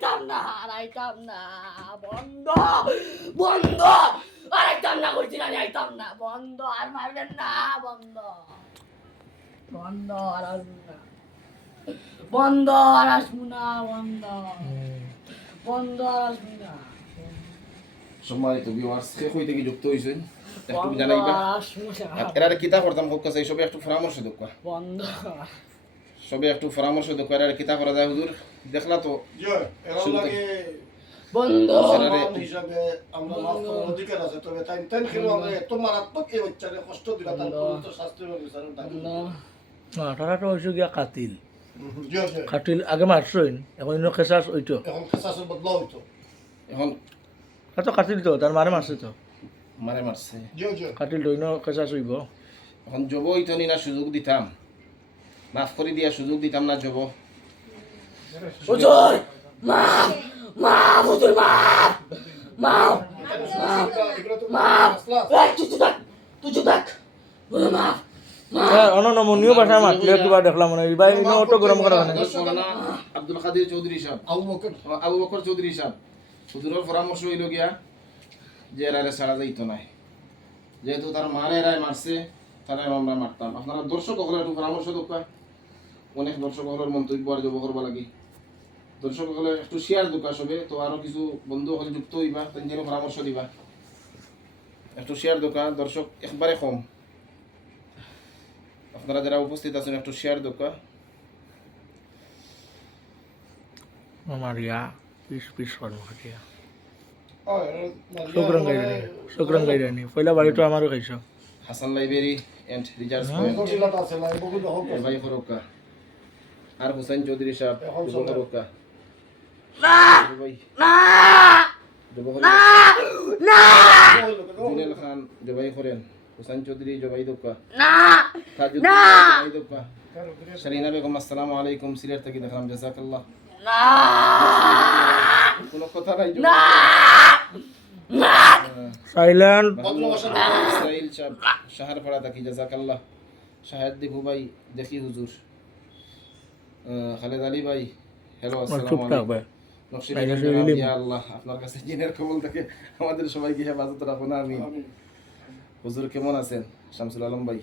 আড়াইতাম না বন্ধ বন্ধ আড়াইতাম না করছি না আড়াইতাম না বন্ধ আর মারবেন না বন্ধ বন্ধ আর আসবো না বন্ধ আর আসবো না বন্ধ বন্ধ আর আসবো না সম্মানিত ভিউয়ার্স কে কই থেকে যুক্ত হইছেন একটু বন্ধ জানাইবা আর আসবো না এরা কিতা করতাম হোক কাছে সবে একটু পরামর্শ দোকা বন্ধ সবে একটু পরামর্শ দোকা এরা কিতা করা যায় হুজুর দেখলা তো জয় এরকম লাগে বন্ধ মুসলমান হিসাবে আমরা মাফ করার অধিকার আছে তবে তাই তাই খেলো আমরা এত মারাত্মক এই বাচ্চাকে কষ্ট দিলা তার তো শাস্তি হবে বিচারের দাবি তারাটা হয়েছে গিয়া কাতিল জয় জয় কাতিল আগে মারছইন এখন ইনো খেসাস ওইটো এখন কেসাসের বদলা হইতো এখন তো কাতিল তো তার মারে মারছে তো মারে মারছে জয় জয় কাতিল তো ইনো খেসাস হইব এখন জব হইতনি না সুযোগ দিতাম মাফ করে দিয়া সুযোগ দিতাম না জব হুজুর মাফ মাফ হুজুর মাফ মাফ এগুলো তো মাফ মাসলা এই তুই চুপ থাক হুজুর মাফ অননমনীয় ভাষায় মারলে কিবা দেখলাম মানে এবার ইনো অটো গরম করা মানে মৌলানা আব্দুল কাদের চৌধুরী সাহেব আবু বকর আবু বকর চৌধুরী সাহেব হুজুরের পরামর্শ হইল গিয়া যে এরারে ছাড়া যাইতো নাই যেহেতু তার মারে এরাই মারছে তারাই আমরা মারতাম আপনারা দর্শক হলে একটু পরামর্শ দোকা অনেক দর্শক হলের মন্তব্য আর জব করবা লাগি দর্শক হলে একটু শেয়ার দোকা সবে তো আরো কিছু বন্ধু হলে যুক্ত হইবা তাদের পরামর্শ দিবা একটু শেয়ার দোকা দর্শক একবারে কম আপনারা যারা উপস্থিত আছেন একটু শেয়ার দোকা মারিয়া পিস পিস করবো খাটিয়া শুক্রান শুক্রান গাইরানি পয়লা বাড়িটা আমারও খাইছ Hasan library and recharge point কোটিলাত আছে লাই বহু হোক ভাই ফরক্কা আর হুসাইন চৌধুরী সাহেব এখন যুব চলে। ফরক্কা না ভাই না যুব না না জুনেল খান জবাই করেন হুসাইন চৌধুরী জবাই দোকা না তাজুদ্দিন না। জবাই দোকা শারিনা বেগম আসসালামু আলাইকুম সিলেট থেকে দেখলাম জাযাকাল্লাহ না কোনো কথা নাই না সাইলেন্ট ইসরাইল সাহেব শাহরপাড়া থেকে জাযাকাল্লাহ শাহেদ দিবু ভাই দেখি হুজুর খালেদ আলী ভাই হ্যালো আসসালামু চুপ আলাইকুম থাকবে নকশি তাই না, বেগম শুনিলি? ইয়া আল্লাহ আপনার কাছে জিনের কবল থেকে আমাদের সবাইকে হেফাজত রাখুন আমিন হুজুর কেমন আছেন শামসুল আলম ভাই